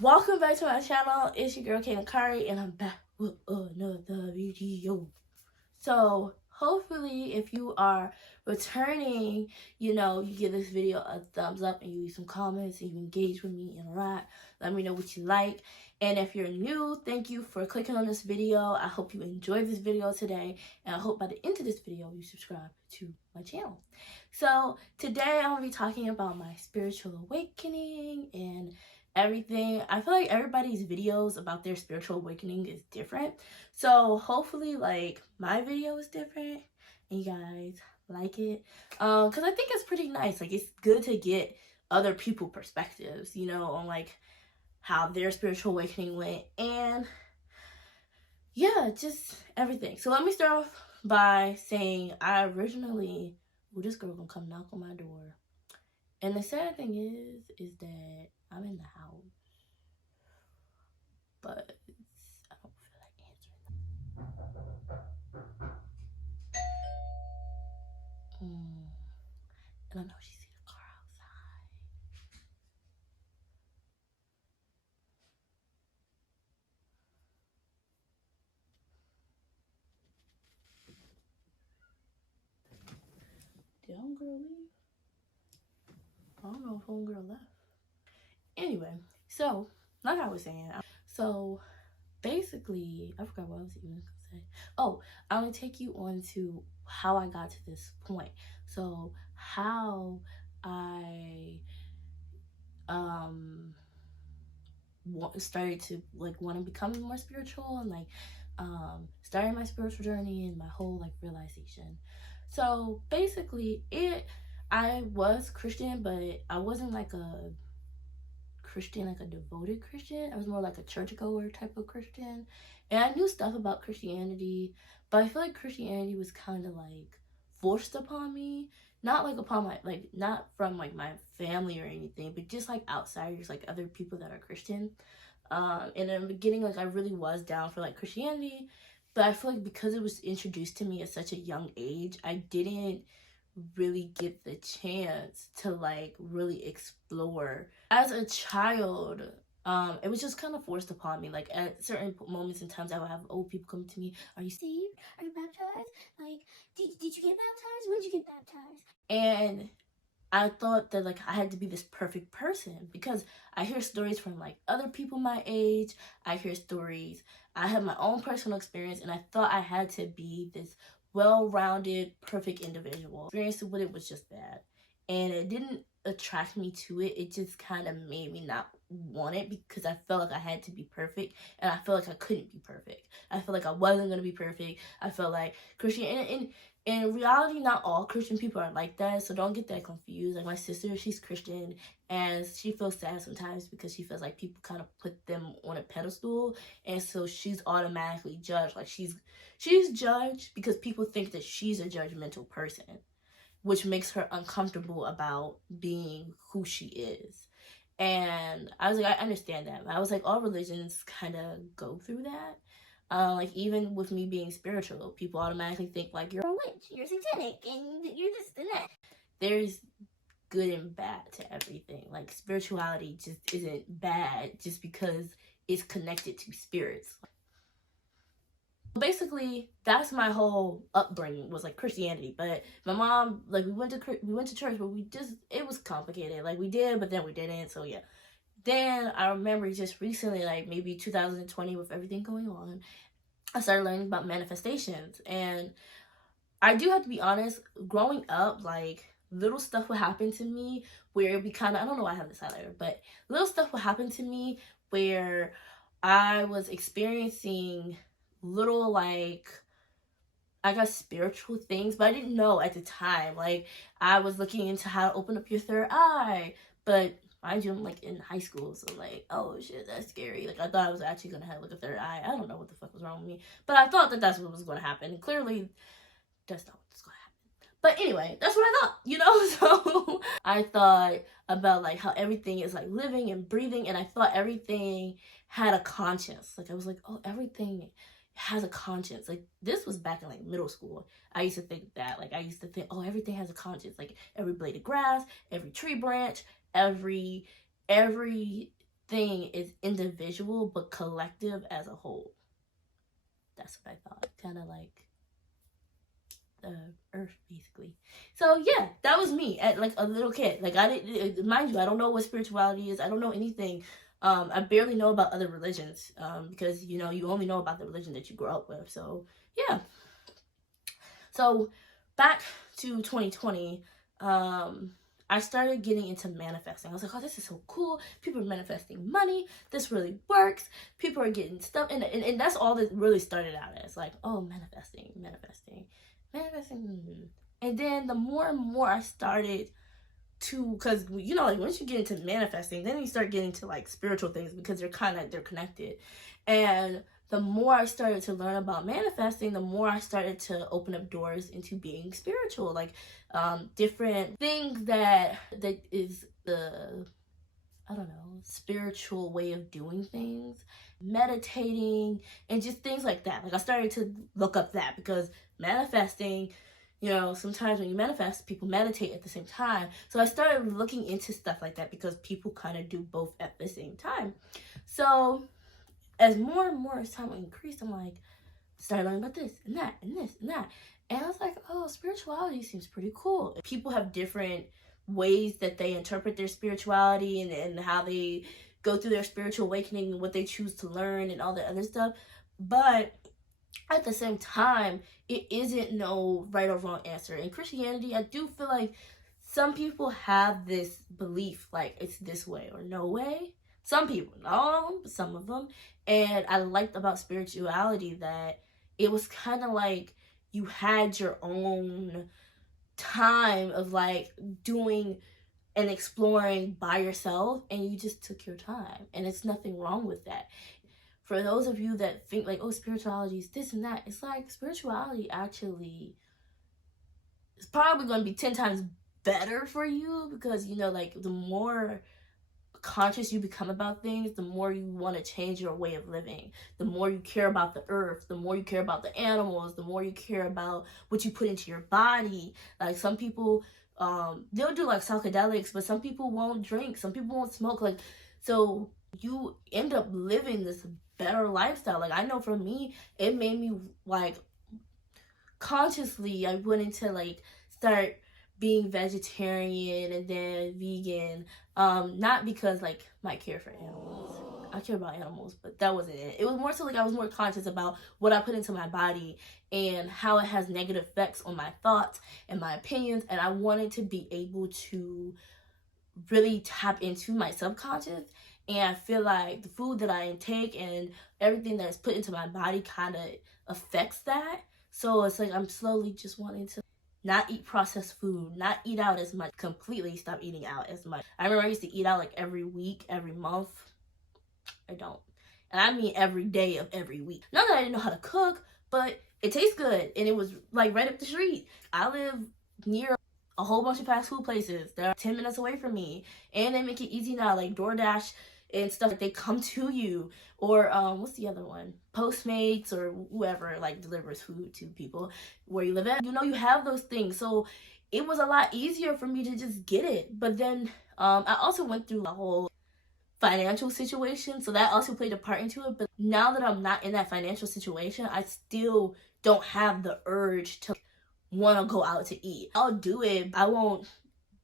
welcome back to my channel. It's your girl Kaden Kari, and I'm back with another video. So hopefully if you are returning, you give this video a thumbs up and you leave some comments and you engage with me, interact, let me know what you like. And if you're new, thank you for clicking on this video. I hope you enjoyed this video today, and I hope by the end of this video you subscribe to my channel. So today I'm going to be talking about my spiritual awakening and everything. I feel like everybody's videos about their spiritual awakening is different. So hopefully like my video is different and you guys like it. Cause I think it's pretty nice. Like it's good to get other people's perspectives, on like how their spiritual awakening went, and yeah, just everything. So let me start off by saying I originally, this girl gonna come knock on my door. And the sad thing is that I'm in the house, but I don't feel like answering. And I know she see the car outside. Did homegirl leave? I don't know if homegirl left. Anyway, so like I was saying, so basically, I forgot what I was even gonna say. Oh, I'm gonna take you on to how I got to this point. So how I started to like want to become more spiritual, and like starting my spiritual journey and my whole like realization. So basically I was Christian, but I wasn't like a Christian, like a devoted Christian. I was more like a churchgoer type of Christian, and I knew stuff about Christianity, but I feel like Christianity was kind of like forced upon me, not like upon my, like not from like my family or anything, but just like outsiders, like other people that are Christian. And in the beginning, like I really was down for like Christianity, but I feel like because it was introduced to me at such a young age, I didn't really get the chance to like really explore. As a child, it was just kind of forced upon me. Like at certain moments and times, I would have old people come to me, "Are you saved? Are you baptized? Like, did you get baptized? When did you get baptized?" And I thought that like I had to be this perfect person, because I hear stories from like other people my age. I hear stories. I have my own personal experience, and I thought I had to be this well-rounded, perfect individual. Experience with it was just bad, and it didn't attract me to it. It just kind of made me not want it, because I felt like I had to be perfect, and I felt like I couldn't be perfect. I felt like I wasn't gonna be perfect. I felt like Christian, and in reality, not all Christian people are like that, so don't get that confused. Like my sister, she's Christian, and she feels sad sometimes because she feels like people kind of put them on a pedestal, and so she's automatically judged. Like she's judged because people think that she's a judgmental person, which makes her uncomfortable about being who she is. And I was like, I understand that. I was like, all religions kind of go through that. Like even with me being spiritual, people automatically think like you're a witch, you're satanic, and you're this and that. There's good and bad to everything. Like spirituality just isn't bad just because it's connected to spirits. Basically, that's my whole upbringing, was like Christianity. But my mom, like we went to church, but it was complicated. Like we did, but then we didn't. So yeah. Then I remember just recently, like maybe 2020, with everything going on, I started learning about manifestations. And I do have to be honest, growing up, like little stuff would happen to me where it'd be kind of, I don't know why I have this highlighter, but little stuff would happen to me where I was experiencing little like, I guess, spiritual things, but I didn't know at the time. Like I was looking into how to open up your third eye, but mind you, I'm like in high school, so like, oh shit, that's scary. Like I thought I was actually gonna have like a third eye. I don't know what the fuck was wrong with me, but I thought that that's what was gonna happen. And clearly, that's not what's gonna happen. But anyway, that's what I thought, So I thought about like how everything is like living and breathing, and I thought everything had a conscience. Like I was like, oh, everything has a conscience. Like this was back in like middle school. I used to think that. Like I used to think, oh, everything has a conscience. Like every blade of grass, every tree branch, every everything is individual but collective as a whole. That's what I thought. Kind of like the earth, basically. So yeah, that was me at like a little kid. Like, I didn't, mind you, I don't know what spirituality is. I don't know anything. I barely know about other religions, because you know, you only know about the religion that you grew up with. So yeah. So back to 2020, I started getting into manifesting. I was like, oh, this is so cool. People are manifesting money. This really works. People are getting stuff. And that's all that really started out as. Like, oh, manifesting. And then the more and more I started to, because, you know, like, once you get into manifesting, then you start getting to like spiritual things, because they're connected. And the more I started to learn about manifesting, the more I started to open up doors into being spiritual, like different things that is the, I don't know, spiritual way of doing things, meditating, and just things like that. Like, I started to look up that, because manifesting, you know, sometimes when you manifest, people meditate at the same time. So I started looking into stuff like that, because people kind of do both at the same time. So as more and more as time increased, I'm like, started learning about this and that and this and that. And I was like, oh, spirituality seems pretty cool. People have different ways that they interpret their spirituality, and how they go through their spiritual awakening, and what they choose to learn and all that other stuff. But at the same time, it isn't no right or wrong answer. In Christianity, I do feel like some people have this belief, like, it's this way or no way. Some people, not all of them, but some of them. And I liked about spirituality that it was kind of like you had your own time of like doing and exploring by yourself, and you just took your time, and it's nothing wrong with that. For those of you that think like, oh, spirituality is this and that, it's like spirituality actually is probably going to be 10 times better for you, because, you know, like, the more conscious you become about things, the more you want to change your way of living, the more you care about the earth, the more you care about the animals, the more you care about what you put into your body. Like, some people they'll do like psychedelics, but some people won't drink, some people won't smoke. Like, so you end up living this better lifestyle. Like, I know for me, it made me like consciously, I went into like start being vegetarian and then vegan, not because like my care for animals, I care about animals, but that wasn't it. It was more so like I was more conscious about what I put into my body and how it has negative effects on my thoughts and my opinions, and I wanted to be able to really tap into my subconscious. And I feel like the food that I intake and everything that is put into my body kind of affects that. So it's like I'm slowly just wanting to not eat processed food, not eat out as much, completely stop eating out as much. I remember I used to eat out like every week, every month. I don't. And I mean every day of every week. Not that I didn't know how to cook, but it tastes good, and it was like right up the street. I live near a whole bunch of fast food places that are 10 minutes away from me, and they make it easy now, like DoorDash and stuff. Like, they come to you, or what's the other one, Postmates, or whoever like delivers food to people where you live at. You know, you have those things, so it was a lot easier for me to just get it. But then I also went through a whole financial situation, so that also played a part into it. But now that I'm not in that financial situation, I still don't have the urge to want to go out to eat. I'll do it, I won't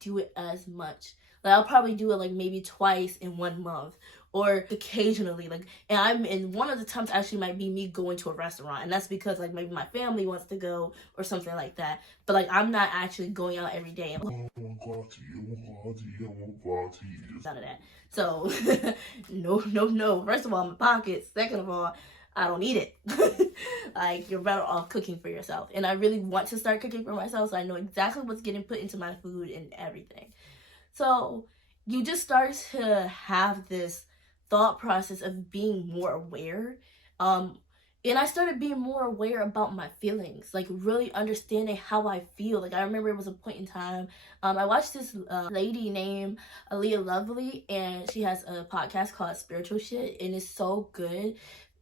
do it as much. Like, I'll probably do it like maybe twice in 1 month, or occasionally. Like, and one of the times actually might be me going to a restaurant, and that's because like maybe my family wants to go or something like that. But like, I'm not actually going out every day. None of that. So no. First of all, my pockets. Second of all, I don't need it. Like, you're better off cooking for yourself. And I really want to start cooking for myself, so I know exactly what's getting put into my food and everything. So you just start to have this thought process of being more aware. And I started being more aware about my feelings, like really understanding how I feel. Like, I remember it was a point in time, I watched this lady named Alea, and she has a podcast called Spiritual Shit, and it's so good,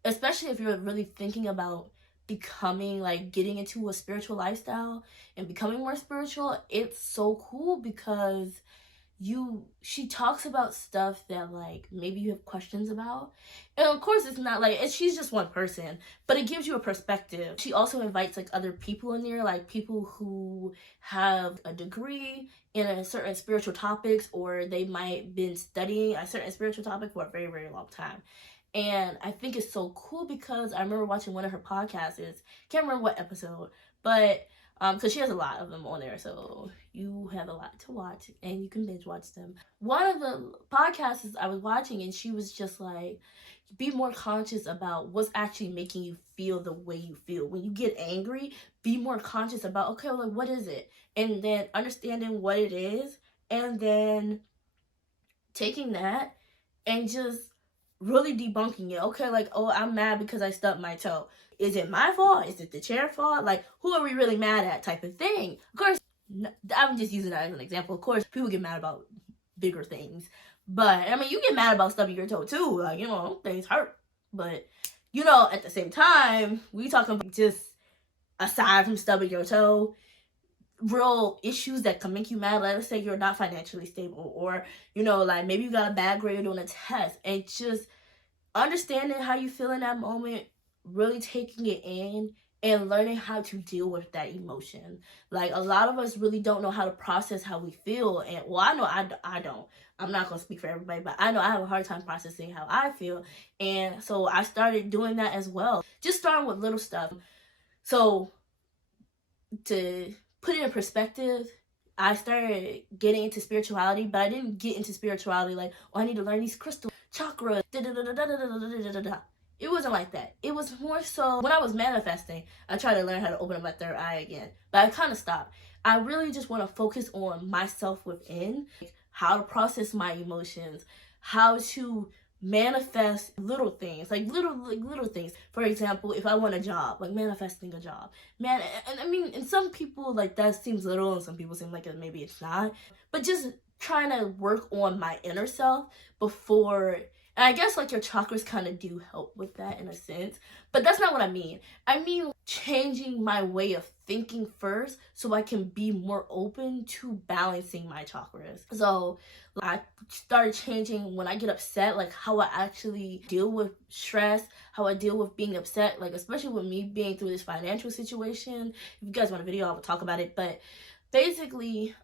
especially if you're really thinking about becoming, like, getting into a spiritual lifestyle and becoming more spiritual. It's so cool because she talks about stuff that like maybe you have questions about, and of course it's not like she's just one person, but it gives you a perspective. She also invites like other people in there, like people who have a degree in a certain spiritual topics, or they might been studying a certain spiritual topic for a very, very long time. And I think it's so cool because I remember watching one of her podcasts. Can't remember what episode, but because she has a lot of them on there, so you have a lot to watch and you can binge watch them. One of the podcasts I was watching, and she was just like, be more conscious about what's actually making you feel the way you feel. When you get angry, be more conscious about, okay, well, like, what is it? And then understanding what it is, and then taking that and just really debunking it. Okay, like, oh, I'm mad because I stubbed my toe. Is it my fault? Is it the chair fault? Like, who are we really mad at, type of thing? Of course, I'm just using that as an example. Of course, people get mad about bigger things. But, I mean, you get mad about stubbing your toe, too. Like, things hurt. But, at the same time, we talking about just aside from stubbing your toe, real issues that can make you mad. Let us say you're not financially stable, or, like, maybe you got a bad grade on a test. And just understanding how you feel in that moment, really taking it in and learning how to deal with that emotion. Like, a lot of us really don't know how to process how we feel. And, well, I know I don't. I'm not going to speak for everybody, but I know I have a hard time processing how I feel. And so I started doing that as well. Just starting with little stuff. So to put it in perspective, I started getting into spirituality, but I didn't get into spirituality like, oh, I need to learn these crystal chakras. It wasn't like that. It was more so when I was manifesting, I tried to learn how to open up my third eye again, but I kind of stopped. I really just want to focus on myself within, how to process my emotions, how to manifest little things, like little things. For example, if I want a job, like manifesting a job, man. And I mean, and some people like that seems little, and some people seem like maybe it's not. But just trying to work on my inner self before. And I guess like your chakras kind of do help with that in a sense, but that's not what I mean. I mean changing my way of thinking first so I can be more open to balancing my chakras. So I started changing when I get upset, like how I actually deal with stress, how I deal with being upset, like especially with me being through this financial situation. If you guys want a video, I will talk about it, but basically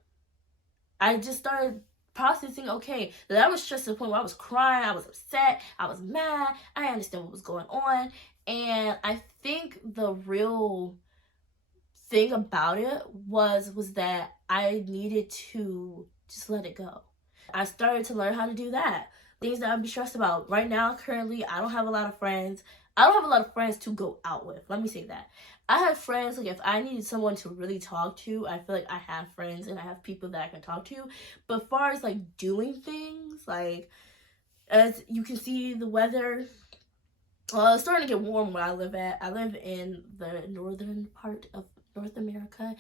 I just started processing, okay, that I was stressed to the point where I was crying, I was upset, I was mad, I understand what was going on. And I think the real thing about it was that I needed to just let it go. I started to learn how to do that. Things that I'd be stressed about. Right now, currently, I don't have a lot of friends. I don't have a lot of friends to go out with. Let me say that. I have friends, like if I needed someone to really talk to, I feel like I have friends and I have people that I can talk to. But as far as like doing things, like as you can see the weather, it's starting to get warm where I live at. I live in the northern part of North America,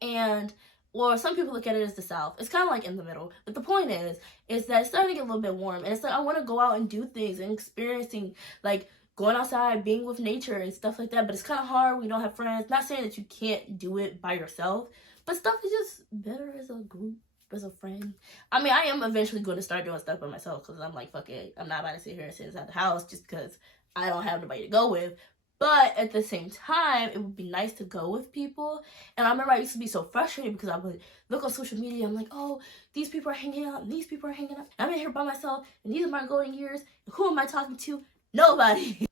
and well, some people look at it as the South. It's kind of like in the middle. But the point is that it's starting to get a little bit warm, and it's like I want to go out and do things and experiencing like going outside, being with nature and stuff like that. But it's kind of hard when you don't have friends. Not saying that you can't do it by yourself, but stuff is just better as a group, as a friend. I mean, I am eventually going to start doing stuff by myself because I'm like, fuck it. I'm not about to sit here and sit inside the house just because I don't have nobody to go with. But at the same time, it would be nice to go with people. And I remember I used to be so frustrated because I would look on social media. I'm like, oh, these people are hanging out and these people are hanging out. I'm in here by myself and these are my golden years. Who am I talking to? Nobody.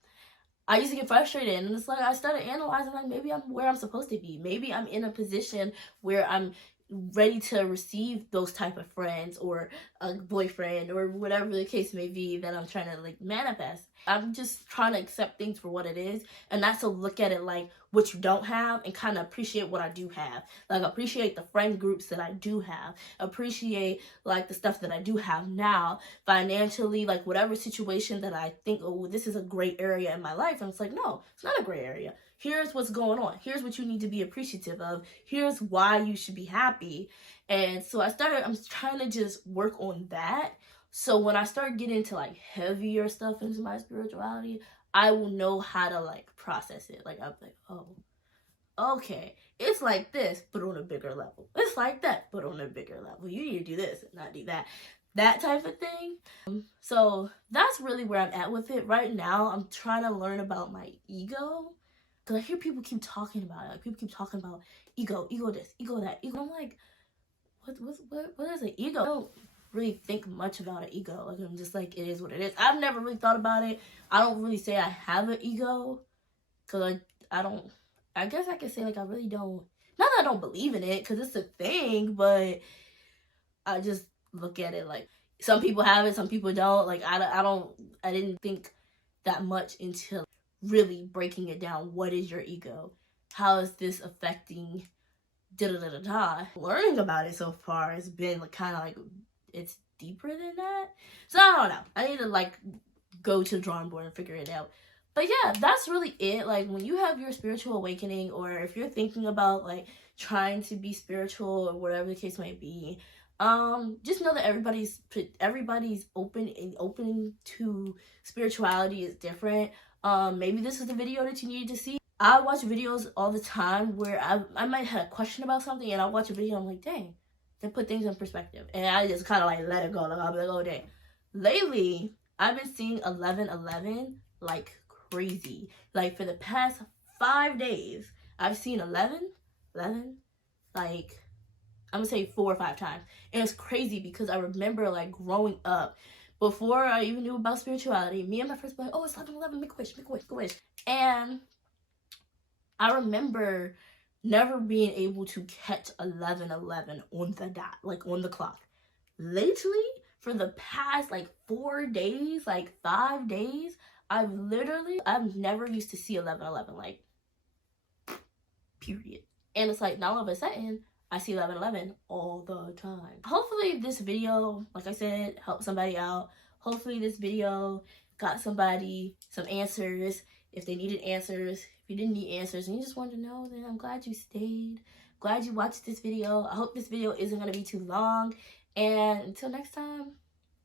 I used to get frustrated, and it's like I started analyzing, like maybe I'm where I'm supposed to be. Maybe I'm in a position where I'm ready to receive those type of friends or a boyfriend or whatever the case may be that I'm trying to like manifest. I'm just trying to accept things for what it is, and not to look at it like what you don't have, and kind of appreciate what I do have. Like appreciate the friend groups that I do have, appreciate like the stuff that I do have now financially, like whatever situation that I think, oh, this is a great area in my life, and it's like, no, it's not a great area. Here's what's going on. Here's what you need to be appreciative of. Here's why you should be happy. And so I'm trying to just work on that. So when I start getting into like heavier stuff into my spirituality, I will know how to like process it. Like I'm like, oh, okay. It's like this, but on a bigger level. It's like that, but on a bigger level. You need to do this and not do that. That type of thing. So that's really where I'm at with it. Right now, I'm trying to learn about my ego. Because I hear people keep talking about it. Like, people keep talking about ego this, ego that, ego. I'm like, what is an ego? I don't really think much about an ego. Like, I'm just like, it is what it is. I've never really thought about it. I don't really say I have an ego. Because I don't, I guess I could say, like, I really don't, not that I don't believe in it, because it's a thing, but I just look at it like, some people have it, some people don't. Like, I didn't think that much until really breaking it down. What is your ego? How is this affecting da-da-da-da-da? Learning about it so far has been like, kind of like, it's deeper than that. So I don't know. I need to like go to the drawing board and figure it out. But yeah, that's really it. Like, when you have your spiritual awakening, or if you're thinking about like trying to be spiritual or whatever the case might be, just know that everybody's opening to spirituality is different. Maybe this is the video that you needed to see. I watch videos all the time where I might have a question about something, and I'll watch a video and I'm like, dang, they put things in perspective. And I just kind of like let it go. Like, I'll be like, oh dang. Lately, I've been seeing 1111 like crazy. Like, for the past 5 days, I've seen 11, like, I'm gonna say 4 or 5 times. And it's crazy because I remember like growing up, before I even knew about spirituality, me and my friends were like, oh, it's 11:11, make a wish. And I remember never being able to catch 11:11 on the dot, like on the clock. Lately, for the past like 4 days, like 5 days, I've never used to see 11:11, like, period. And it's like, now all of a sudden, I see 11:11 all the time. Hopefully this video, like I said, helped somebody out. Hopefully this video got somebody some answers if they needed answers. If you didn't need answers and you just wanted to know, then I'm glad you stayed. Glad you watched this video. I hope this video isn't going to be too long. And until next time,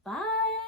bye.